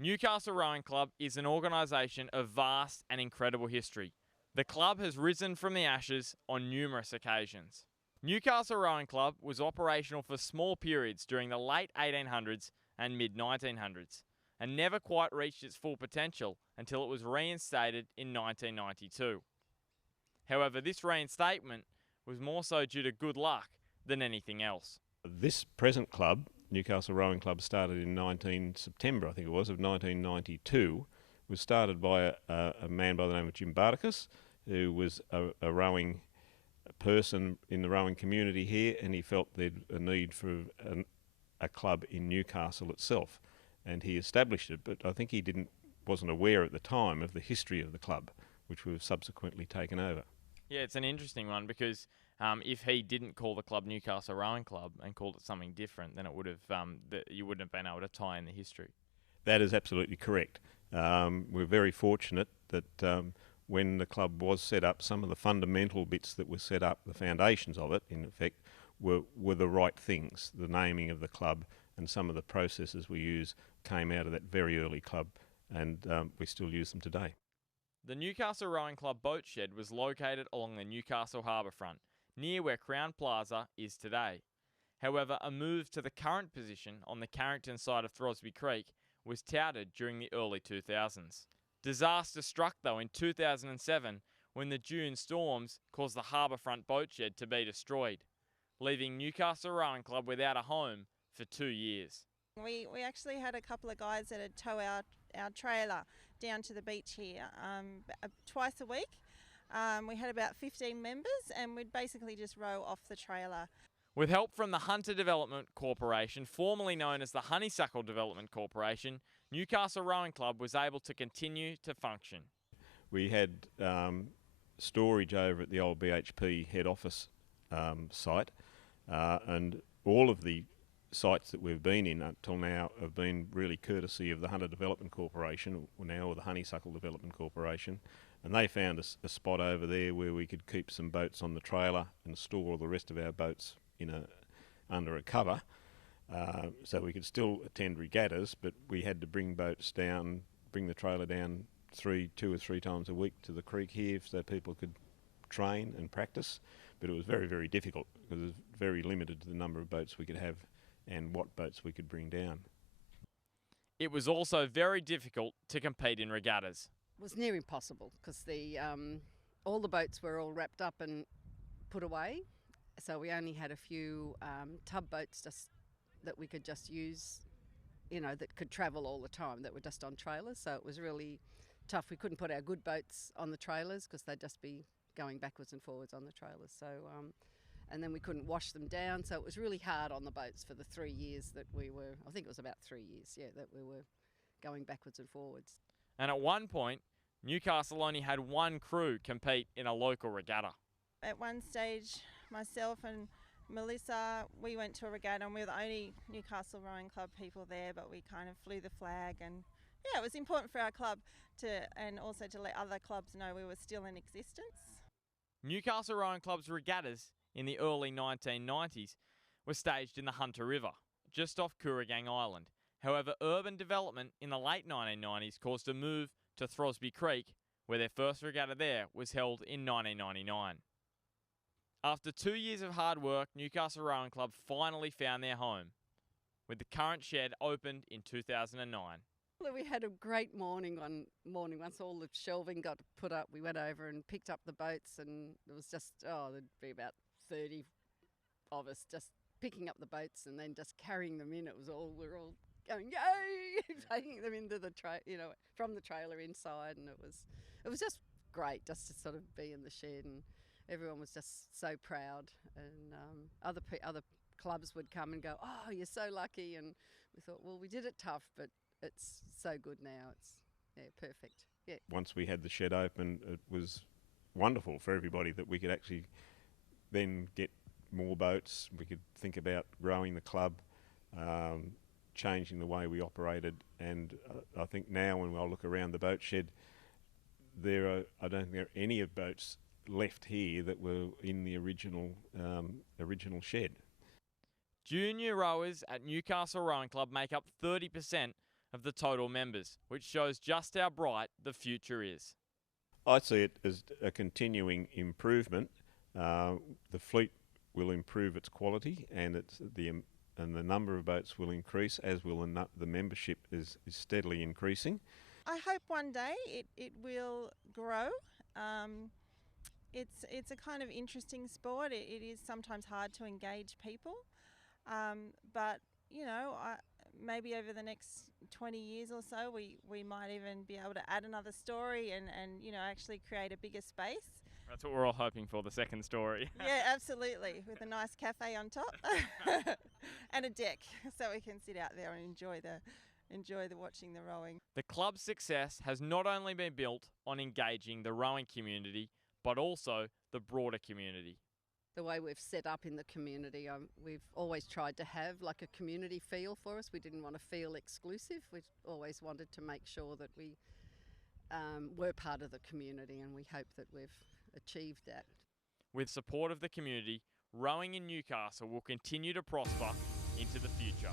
Newcastle Rowing Club is an organisation of vast and incredible history. The club has risen from the ashes on numerous occasions. Newcastle Rowing Club was operational for small periods during the late 1800s and mid-1900s, and never quite reached its full potential until it was reinstated in 1992. However, this reinstatement was more so due to good luck than anything else. This present club, Newcastle Rowing Club, started in September, I think it was, of 1992, was started by a man by the name of Jim Bardacus, who was a rowing person in the rowing community here, and he felt there'd a need for a club in Newcastle itself, and he established it. But I think he wasn't aware at the time of the history of the club, which we've subsequently taken over. Yeah, it's an interesting one because if he didn't call the club Newcastle Rowing Club and called it something different, then it would have you wouldn't have been able to tie in the history. That is absolutely correct. We're very fortunate that when the club was set up, some of the fundamental bits that were set up, the foundations of it, in effect, were the right things. The naming of the club and some of the processes we use came out of that very early club, and we still use them today. The Newcastle Rowing Club boat shed was located along the Newcastle harbour front, near where Crown Plaza is today. However, a move to the current position on the Carrington side of Throsby Creek was touted during the early 2000s. Disaster struck though in 2007 when the June storms caused the harbourfront boat shed to be destroyed, leaving Newcastle Rowing Club without a home for 2 years. We actually had a couple of guys that would tow our trailer down to the beach here twice a week. We had about 15 members and we'd basically just row off the trailer. With help from the Hunter Development Corporation, formerly known as the Honeysuckle Development Corporation, Newcastle Rowing Club was able to continue to function. We had storage over at the old BHP head office site, and all of the sites that we've been in until now have been really courtesy of the Hunter Development Corporation, or now the Honeysuckle Development Corporation, and they found a spot over there where we could keep some boats on the trailer and store all the rest of our boats under a cover, so we could still attend regattas, but we had to bring the trailer down 2 or 3 times a week to the creek here so people could train and practice. But it was very, very difficult because it was very limited to the number of boats we could have and what boats we could bring down. It was also very difficult to compete in regattas. It was near impossible because all the boats were all wrapped up and put away. So we only had a few tub boats that we could just use, that could travel all the time, that were just on trailers. So it was really tough. We couldn't put our good boats on the trailers because they'd just be going backwards and forwards on the trailers. So, and then we couldn't wash them down. So it was really hard on the boats for the 3 years that we were, I think it was about 3 years, that we were going backwards and forwards. And at one point, Newcastle only had one crew compete in a local regatta. At one stage, myself and Melissa, we went to a regatta and we were the only Newcastle Rowing Club people there, but we kind of flew the flag, and it was important for our club and also to let other clubs know we were still in existence. Newcastle Rowing Club's regattas in the early 1990s were staged in the Hunter River, just off Kooragang Island. However, urban development in the late 1990s caused a move to Throsby Creek, where their first regatta there was held in 1999. After 2 years of hard work, Newcastle Rowing Club finally found their home, with the current shed opened in 2009. We had a great morning once all the shelving got put up. We went over and picked up the boats, and it was just, there'd be about 30 of us just picking up the boats and then just carrying them in. We're all going, yay, taking them into the from the trailer inside, and it was just great just to sort of be in the shed, and everyone was just so proud, and other clubs would come and go, oh, you're so lucky, and we thought, well, we did it tough, but it's so good now. It's perfect. Yeah. Once we had the shed open, it was wonderful for everybody that we could actually then get more boats. We could think about growing the club, changing the way we operated, and I think now when I look around the boat shed, I don't think there are any of boats left here that were in the original shed. Junior rowers at Newcastle Rowing Club make up 30% of the total members, which shows just how bright the future is. I see it as a continuing improvement. The fleet will improve its quality, and the number of boats will increase, as will the membership is steadily increasing. I hope one day it will grow. It's a kind of interesting sport. It is sometimes hard to engage people, but you know, maybe over the next 20 years or so, we might even be able to add another story and you know, actually create a bigger space. That's what we're all hoping for, the second story. Yeah, absolutely, with a nice cafe on top and a deck, so we can sit out there and enjoy the watching the rowing. The club's success has not only been built on engaging the rowing community, but also the broader community. The way we've set up in the community, we've always tried to have like a community feel for us. We didn't want to feel exclusive. We always wanted to make sure that we were part of the community, and we hope that we've achieved that. With support of the community, rowing in Newcastle will continue to prosper into the future.